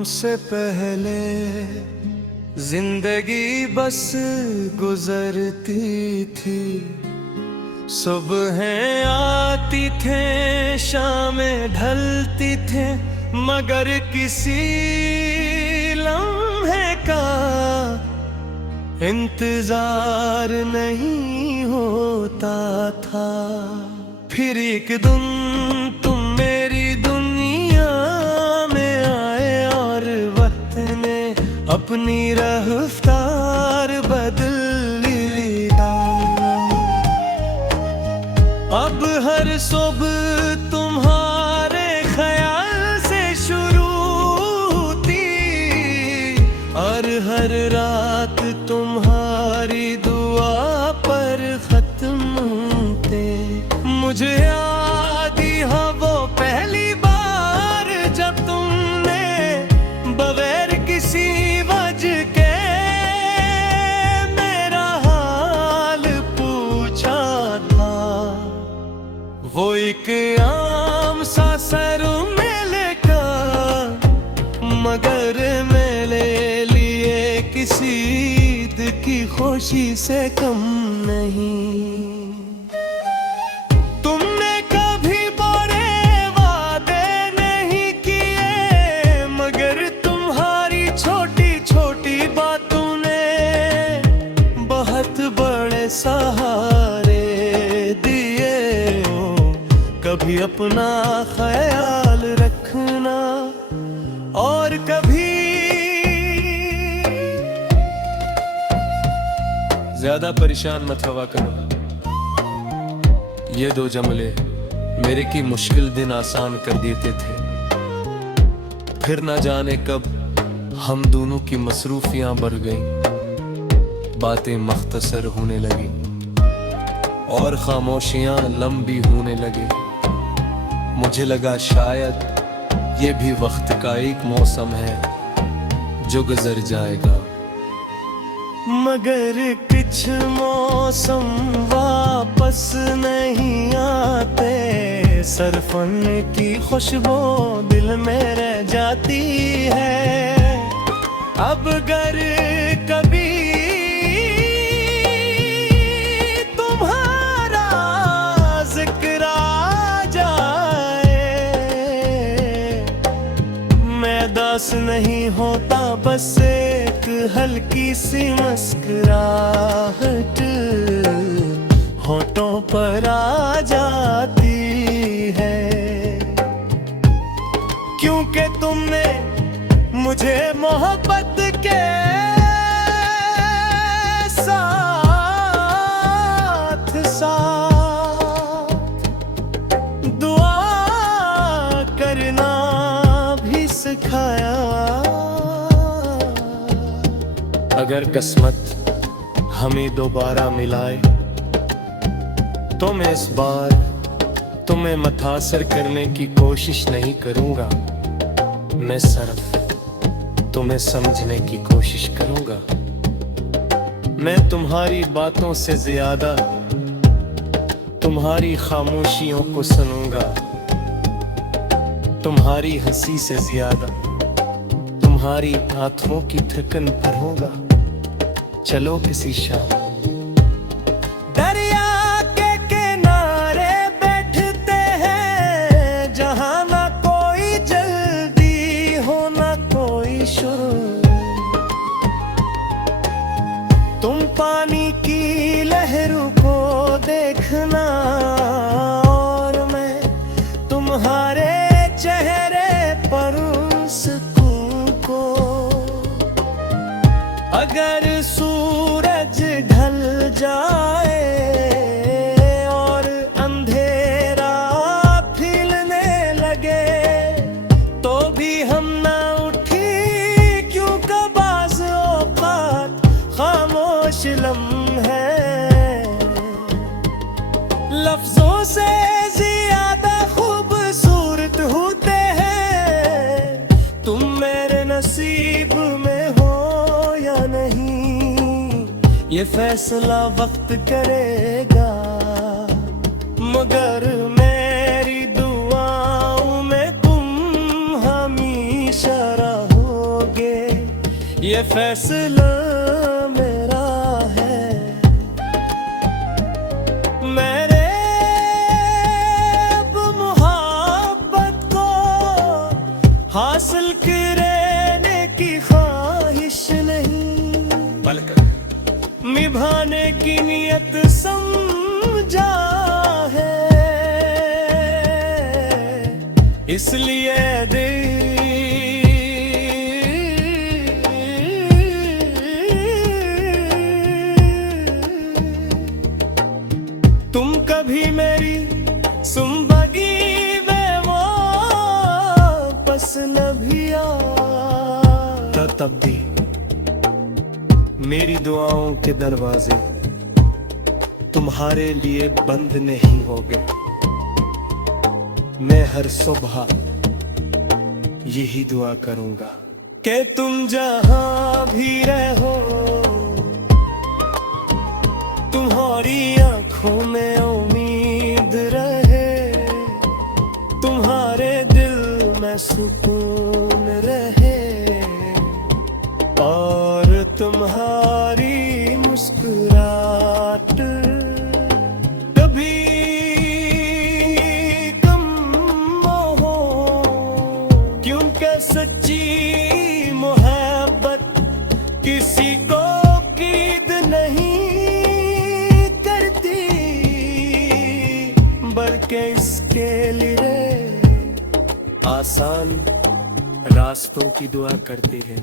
हमसे पहले जिंदगी बस गुजरती थी। सुबहें आती थे, शामें ढलती थे, मगर किसी लम्हे का इंतजार नहीं होता था। फिर एक दिन तुम मेरी दुनिया में आए और वक्त ने अपनी रफ्तार बदल ली। अब हर सुबह तुम्हारे ख्याल से शुरू होती और हर रात तुम्हारी दुआ पर खत्म होते। मुझे याद ही है वो पहली बार जब तुमने बगैर किसी वजह के मेरा हाल पूछा था। वो एक आम सा सर मेले का, मगर मेरे लिए किसी ईद की खुशी से कम नहीं। तुमने कभी बड़े वादे नहीं किए, मगर तुम्हारी छोटी छोटी बातों ने बहुत बड़े सहारे दिए। कभी अपना ख्याल रखना और कभी ज्यादा परेशान मत हवा करो। ये दो जमले मेरे की मुश्किल दिन आसान कर देते थे। फिर ना जाने कब हम दोनों की मसरूफियां बढ़ गईं, बातें मख्तसर होने लगी और खामोशियां लंबी होने लगी। मुझे लगा शायद ये भी वक्त का एक मौसम है जो गुजर जाएगा, मगर कुछ मौसम वापस नहीं आते। सरफन की खुशबू दिल में रह जाती है। अब अगर कभी तुम्हारा जिक्र आ जाए, मैं दास नहीं होता, बस एक हल्की सी मुस्कुराहट होठों पर आ जाती है। क्योंकि तुमने मुझे मोहब्बत के साथ साथ दुआ करना भी सिखाया। अगर किस्मत हमें दोबारा मिलाए तो मैं इस बार तुम्हें मुतासिर करने की कोशिश नहीं करूंगा। मैं सिर्फ तुम्हें समझने की कोशिश करूंगा। मैं तुम्हारी बातों से ज्यादा तुम्हारी खामोशियों को सुनूंगा। तुम्हारी हंसी से ज्यादा तुम्हारी आंखों की थकन भरूंगा। चलो किसी शाम दरिया के किनारे बैठते हैं, जहां ना कोई जल्दी हो ना कोई शुरू। तुम पानी की लहरों को देखना और मैं तुम्हारे चेहरे पर सुकून को। अगर सूरज ढल जाए और अंधेरा फैलने लगे, तो भी हम ना उठी, क्योंकि बाज़ औक़ात खामोश लम्हे लफ्जों से ज्यादा खूबसूरत होते हैं। तुम मेरे नसीब में हो या नहीं, ये फैसला वक्त करेगा, मगर मेरी दुआओं में तुम हमेशा रहो। ये फैसला मेरा है, मेरे अब मोहब्बत को हासिल करने की ख्वाहिश नहीं, बल्कि निभाने की नियत समझा है। इसलिए तुम कभी मेरी सुंबगी में वापस न भी आ, तब भी मेरी दुआओं के दरवाजे तुम्हारे लिए बंद नहीं होंगे। मैं हर सुबह यही दुआ करूंगा कि तुम जहां भी रहो, तुम्हारी आंखों में उम्मीद रहे, तुम्हारे दिल में सुकून रहे, और तुम्हारी मुस्कुराहट कभी कम न हो, क्योंकि सच्ची मोहब्बत किसी को कीद नहीं करती, बल्कि इसके लिए आसान रास्तों की दुआ करती है।